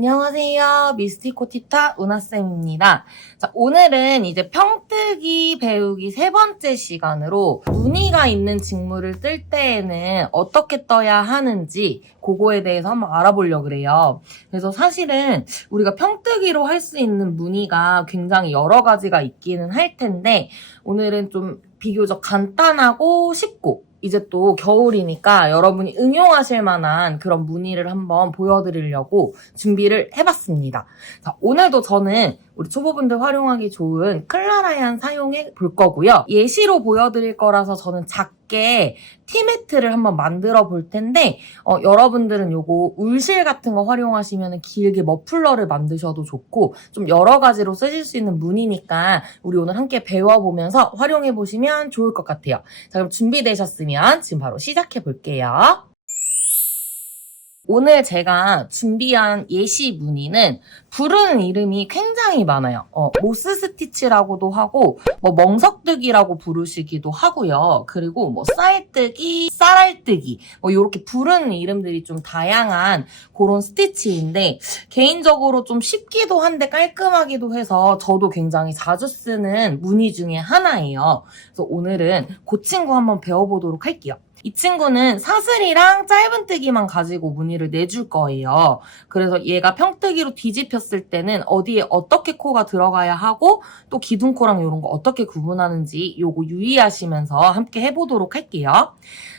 안녕하세요. 미스티코티타 우나쌤입니다. 자, 오늘은 이제 평뜨기 배우기 세 번째 시간으로 무늬가 있는 직물을 뜰 때에는 어떻게 떠야 하는지 그거에 대해서 한번 알아보려고 그래요. 그래서 사실은 우리가 평뜨기로 할 수 있는 무늬가 굉장히 여러 가지가 있기는 할 텐데 오늘은 좀 비교적 간단하고 쉽고 이제 또 겨울이니까 여러분이 응용하실 만한 그런 무늬를 한번 보여드리려고 준비를 해봤습니다. 자, 오늘도 저는 우리 초보분들 활용하기 좋은 클라라얀 사용해 볼 거고요. 예시로 보여드릴 거라서 저는 작게 티매트를 한번 만들어 볼 텐데 여러분들은 요거 울실 같은 거 활용하시면 길게 머플러를 만드셔도 좋고 좀 여러 가지로 쓰실 수 있는 무늬니까 우리 오늘 함께 배워보면서 활용해 보시면 좋을 것 같아요. 자, 그럼 준비되셨으면 지금 바로 시작해 볼게요. 오늘 제가 준비한 예시 무늬는 부르는 이름이 굉장히 많아요. 모스 스티치라고도 하고 멍석뜨기라고 부르시기도 하고요. 그리고 쌀뜨기, 쌀알뜨기 이렇게 부르는 이름들이 좀 다양한 그런 스티치인데 개인적으로 좀 쉽기도 한데 깔끔하기도 해서 저도 굉장히 자주 쓰는 무늬 중에 하나예요. 그래서 오늘은 그 친구 한번 배워보도록 할게요. 이 친구는 사슬이랑 짧은뜨기만 가지고 무늬를 내줄 거예요. 그래서 얘가 평뜨기로 뒤집혔을 때는 어디에 어떻게 코가 들어가야 하고 또 기둥코랑 이런 거 어떻게 구분하는지 요거 유의하시면서 함께 해보도록 할게요.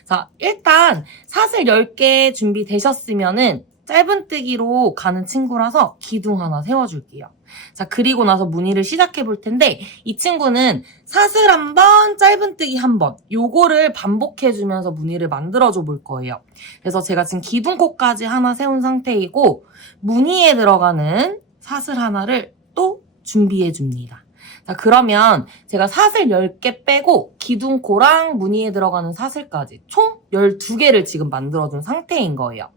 자, 일단 사슬 10개 준비되셨으면은 짧은뜨기로 가는 친구라서 기둥 하나 세워줄게요. 자, 그리고 나서 무늬를 시작해 볼 텐데 이 친구는 사슬 한 번, 짧은뜨기 한 번 요거를 반복해주면서 무늬를 만들어줘 볼 거예요. 그래서 제가 지금 기둥코까지 하나 세운 상태이고 무늬에 들어가는 사슬 하나를 또 준비해 줍니다. 자, 그러면 제가 사슬 10개 빼고 기둥코랑 무늬에 들어가는 사슬까지 총 12개를 지금 만들어준 상태인 거예요.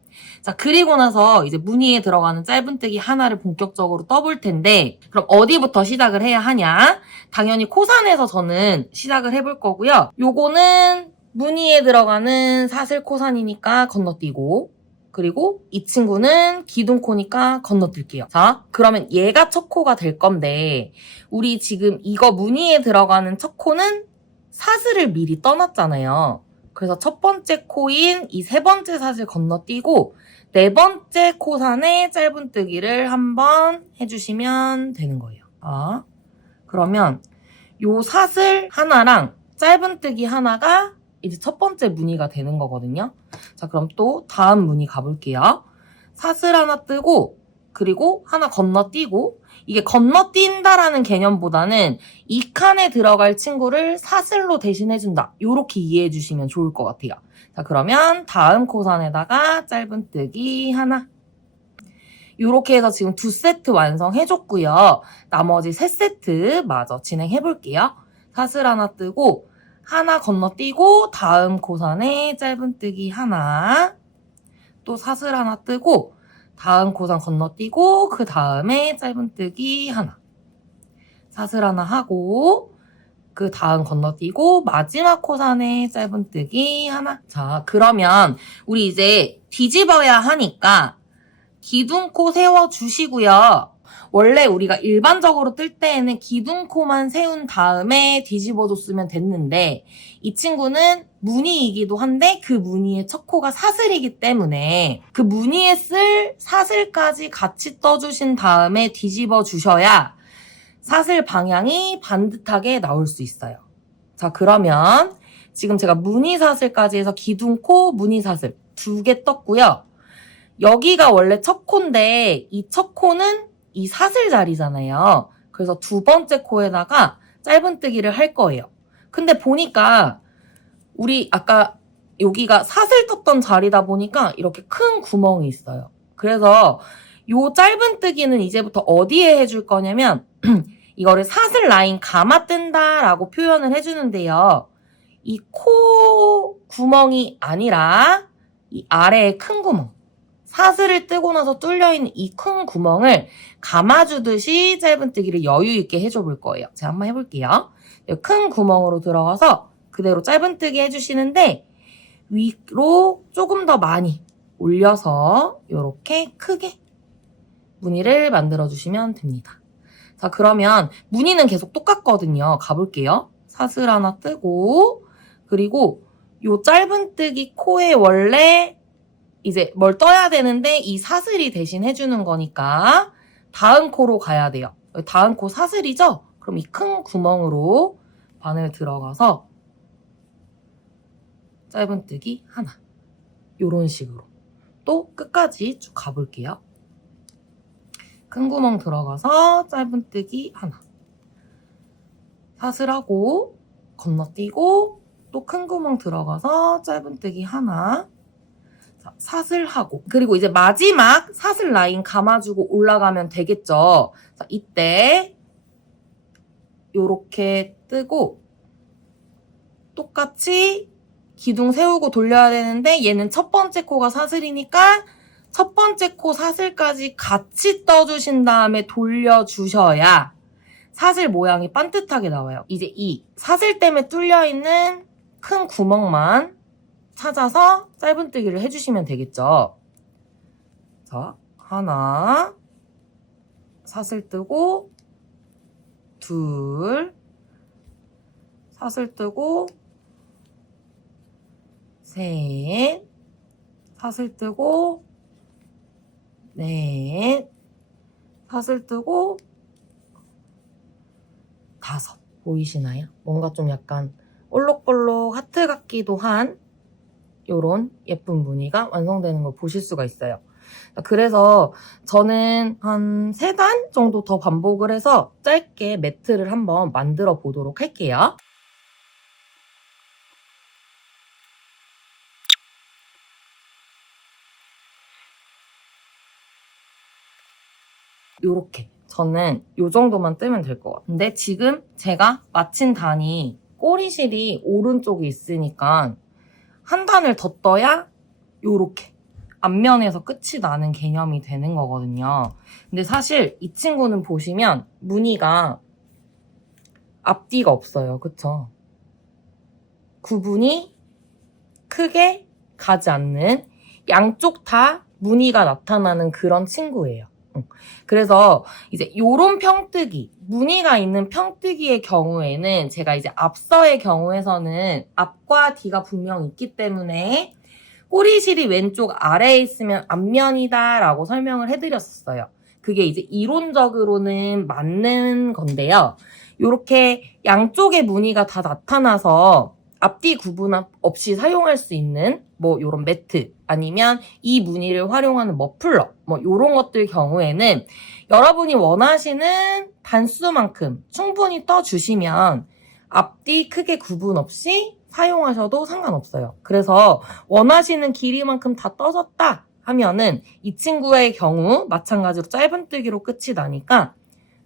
자, 그리고 나서 이제 무늬에 들어가는 짧은뜨기 하나를 본격적으로 떠볼 텐데 그럼 어디부터 시작을 해야 하냐? 당연히 코산에서 저는 시작을 해볼 거고요. 요거는 무늬에 들어가는 사슬 코산이니까 건너뛰고 그리고 이 친구는 기둥코니까 건너뛸게요. 자, 그러면 얘가 첫 코가 될 건데 우리 지금 이거 무늬에 들어가는 첫 코는 사슬을 미리 떠났잖아요. 그래서 첫 번째 코인 이 세 번째 사슬 건너뛰고 네 번째 코산에 짧은뜨기를 한번 해주시면 되는 거예요. 그러면 요 사슬 하나랑 짧은뜨기 하나가 이제 첫 번째 무늬가 되는 거거든요. 자, 그럼 또 다음 무늬 가볼게요. 사슬 하나 뜨고 그리고 하나 건너뛰고 이게 건너뛴다라는 개념보다는 이 칸에 들어갈 친구를 사슬로 대신해준다. 요렇게 이해해 주시면 좋을 것 같아요. 자, 그러면 다음 코산에다가 짧은뜨기 하나. 요렇게 해서 지금 2세트 완성해줬고요. 나머지 3세트 마저 진행해볼게요. 사슬 하나 뜨고 하나 건너뛰고 다음 코산에 짧은뜨기 하나. 또 사슬 하나 뜨고 다음 코산 건너뛰고 그 다음에 짧은뜨기 하나. 사슬 하나 하고 그 다음 건너뛰고 마지막 코산에 짧은뜨기 하나. 자, 그러면 우리 이제 뒤집어야 하니까 기둥코 세워주시고요. 원래 우리가 일반적으로 뜰 때에는 기둥코만 세운 다음에 뒤집어줬으면 됐는데 이 친구는 무늬이기도 한데 그 무늬의 첫 코가 사슬이기 때문에 그 무늬에 쓸 사슬까지 같이 떠주신 다음에 뒤집어 주셔야 사슬 방향이 반듯하게 나올 수 있어요. 자, 그러면 지금 제가 무늬 사슬까지 해서 기둥코, 무늬 사슬 2개 떴고요. 여기가 원래 첫 코인데 이 첫 코는 이 사슬 자리잖아요. 그래서 두 번째 코에다가 짧은뜨기를 할 거예요. 근데 보니까 우리 아까 여기가 사슬 떴던 자리다 보니까 이렇게 큰 구멍이 있어요. 그래서 요 짧은뜨기는 이제부터 어디에 해줄 거냐면 이거를 사슬 라인 감아 뜬다라고 표현을 해주는데요. 이 코 구멍이 아니라 이 아래에 큰 구멍. 사슬을 뜨고 나서 뚫려있는 이 큰 구멍을 감아주듯이 짧은뜨기를 여유있게 해줘 볼 거예요. 제가 한번 해볼게요. 큰 구멍으로 들어가서 그대로 짧은뜨기 해주시는데 위로 조금 더 많이 올려서 이렇게 크게 무늬를 만들어주시면 됩니다. 자, 그러면 무늬는 계속 똑같거든요. 가볼게요. 사슬 하나 뜨고, 그리고 요 짧은뜨기 코에 원래 이제 뭘 떠야 되는데 이 사슬이 대신 해주는 거니까 다음 코로 가야 돼요. 다음 코 사슬이죠? 그럼 이 큰 구멍으로 바늘 들어가서 짧은뜨기 하나. 요런 식으로 또 끝까지 쭉 가볼게요. 큰 구멍 들어가서 짧은뜨기 하나. 사슬하고 건너뛰고 또 큰 구멍 들어가서 짧은뜨기 하나. 자, 사슬하고 그리고 이제 마지막 사슬 라인 감아주고 올라가면 되겠죠. 자, 이때 요렇게 뜨고 똑같이 기둥 세우고 돌려야 되는데 얘는 첫 번째 코가 사슬이니까 첫 번째 코 사슬까지 같이 떠주신 다음에 돌려주셔야 사슬 모양이 반듯하게 나와요. 이제 이 사슬 때문에 뚫려있는 큰 구멍만 찾아서 짧은뜨기를 해주시면 되겠죠. 자, 하나, 사슬 뜨고, 둘, 사슬 뜨고, 셋, 사슬 뜨고, 넷, 사슬 뜨고, 다섯. 보이시나요? 뭔가 좀 약간 올록볼록 하트 같기도 한 요런 예쁜 무늬가 완성되는 걸 보실 수가 있어요. 그래서 저는 한 3단 정도 더 반복을 해서 짧게 매트를 한번 만들어 보도록 할게요. 요렇게 저는 요 정도만 뜨면 될 것 같아요. 근데 지금 제가 마친 단이 꼬리실이 오른쪽에 있으니까 한 단을 더 떠야 요렇게 앞면에서 끝이 나는 개념이 되는 거거든요. 근데 사실 이 친구는 보시면 무늬가 앞뒤가 없어요. 그쵸? 구분이 크게 가지 않는 양쪽 다 무늬가 나타나는 그런 친구예요. 그래서 이제 요런 평뜨기, 무늬가 있는 평뜨기의 경우에는 제가 이제 앞서의 경우에서는 앞과 뒤가 분명 있기 때문에 꼬리실이 왼쪽 아래에 있으면 앞면이다 라고 설명을 해드렸었어요. 그게 이제 이론적으로는 맞는 건데요. 요렇게 양쪽의 무늬가 다 나타나서 앞뒤 구분 없이 사용할 수 있는 뭐 요런 매트 아니면 이 무늬를 활용하는 머플러 뭐 요런 것들 경우에는 여러분이 원하시는 단수만큼 충분히 떠주시면 앞뒤 크게 구분 없이 사용하셔도 상관없어요. 그래서 원하시는 길이만큼 다 떠졌다 하면은 이 친구의 경우 마찬가지로 짧은뜨기로 끝이 나니까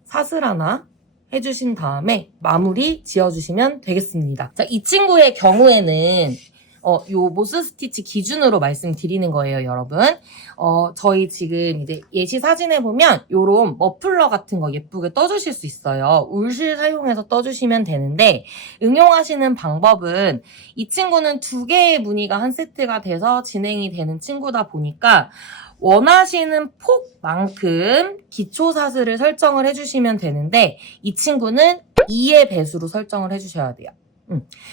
사슬 하나 해주신 다음에 마무리 지어주시면 되겠습니다. 자, 이 친구의 경우에는 요 모스 스티치 기준으로 말씀드리는 거예요, 여러분. 저희 지금 이제 예시 사진에 보면 요런 머플러 같은 거 예쁘게 떠주실 수 있어요. 울실 사용해서 떠주시면 되는데 응용하시는 방법은 이 친구는 2개의 무늬가 한 세트가 돼서 진행이 되는 친구다 보니까 원하시는 폭만큼 기초 사슬을 설정을 해주시면 되는데 이 친구는 2의 배수로 설정을 해주셔야 돼요.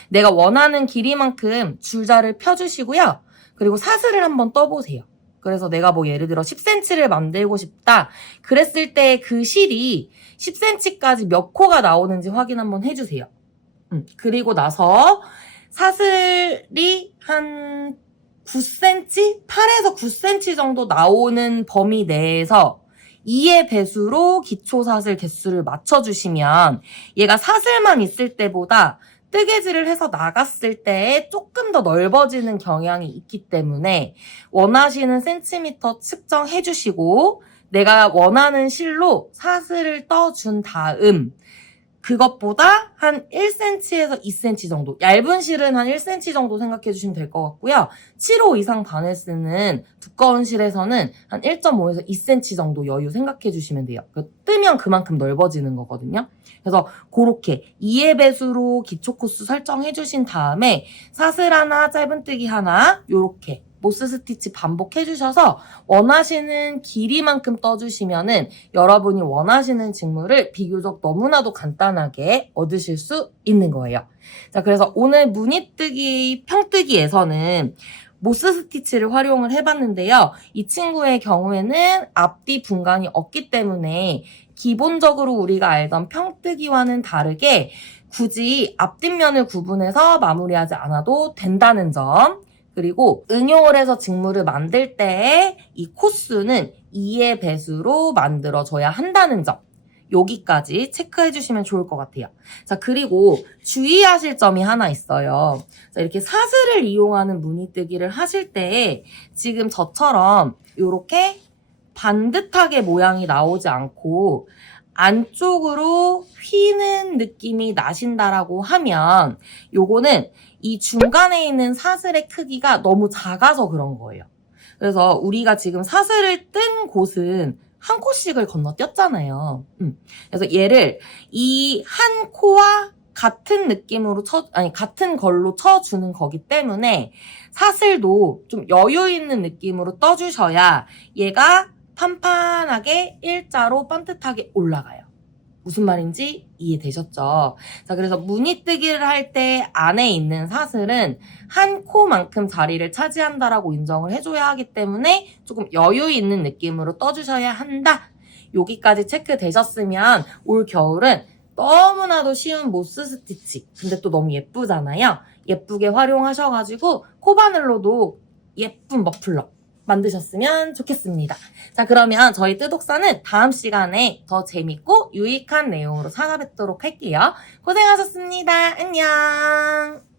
내가 원하는 길이만큼 줄자를 펴주시고요. 그리고 사슬을 한번 떠보세요. 그래서 내가 뭐 예를 들어 10cm를 만들고 싶다. 그랬을 때 그 실이 10cm까지 몇 코가 나오는지 확인 한번 해주세요. 그리고 나서 사슬이 한 9cm? 8에서 9cm 정도 나오는 범위 내에서 2의 배수로 기초사슬 개수를 맞춰주시면 얘가 사슬만 있을 때보다 뜨개질을 해서 나갔을 때 조금 더 넓어지는 경향이 있기 때문에 원하시는 센티미터 측정해주시고 내가 원하는 실로 사슬을 떠준 다음 그것보다 한 1cm에서 2cm 정도 얇은 실은 한 1cm 정도 생각해 주시면 될 것 같고요. 7호 이상 바늘 쓰는 두꺼운 실에서는 한 1.5에서 2cm 정도 여유 생각해 주시면 돼요. 뜨면 그만큼 넓어지는 거거든요. 그래서 그렇게 2의 배수로 기초 코수 설정해 주신 다음에 사슬 하나, 짧은뜨기 하나 요렇게 모스 스티치 반복해주셔서 원하시는 길이만큼 떠주시면은 여러분이 원하시는 직물을 비교적 너무나도 간단하게 얻으실 수 있는 거예요. 자, 그래서 오늘 무늬뜨기 평뜨기에서는 모스 스티치를 활용을 해봤는데요. 이 친구의 경우에는 앞뒤 분간이 없기 때문에 기본적으로 우리가 알던 평뜨기와는 다르게 굳이 앞뒷면을 구분해서 마무리하지 않아도 된다는 점, 그리고 응용을 해서 직물을 만들 때 이 코수는 2의 배수로 만들어줘야 한다는 점, 여기까지 체크해 주시면 좋을 것 같아요. 자, 그리고 주의하실 점이 하나 있어요. 자, 이렇게 사슬을 이용하는 무늬뜨기를 하실 때 지금 저처럼 이렇게 반듯하게 모양이 나오지 않고 안쪽으로 휘는 느낌이 나신다라고 하면 요거는 이 중간에 있는 사슬의 크기가 너무 작아서 그런 거예요. 그래서 우리가 지금 사슬을 뜬 곳은 한 코씩을 건너뛰었잖아요. 그래서 얘를 이 한 코와 같은 느낌으로 같은 걸로 쳐주는 거기 때문에 사슬도 좀 여유 있는 느낌으로 떠주셔야 얘가 판판하게 일자로 반듯하게 올라가요. 무슨 말인지 이해되셨죠? 자, 그래서 무늬뜨기를 할 때 안에 있는 사슬은 한 코만큼 자리를 차지한다라고 인정을 해줘야 하기 때문에 조금 여유 있는 느낌으로 떠주셔야 한다. 여기까지 체크되셨으면 올 겨울은 너무나도 쉬운 모스 스티치, 근데 또 너무 예쁘잖아요. 예쁘게 활용하셔가지고 코바늘로도 예쁜 머플러 만드셨으면 좋겠습니다. 자, 그러면 저희 뜨독사는 다음 시간에 더 재밌고 유익한 내용으로 찾아뵙도록 할게요. 고생하셨습니다. 안녕.